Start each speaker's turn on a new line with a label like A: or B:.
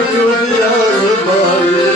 A: götür yar bari.